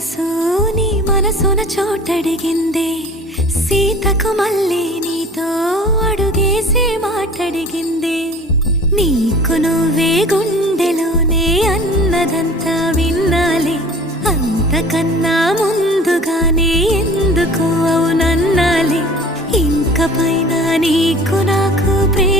మనసు నీ మనసున చోటడిగిందే, సీతకు మళ్ళీ నీతో అడుగేసి మాటడిగిందే. నీకు నువ్వే గుండెలోనే అన్నదంతా విన్నాలే, అంతకన్నా ముందుగానే ఎందుకు అవునన్నాలే. ఇంక పైన నీకు నాకు ప్రేమ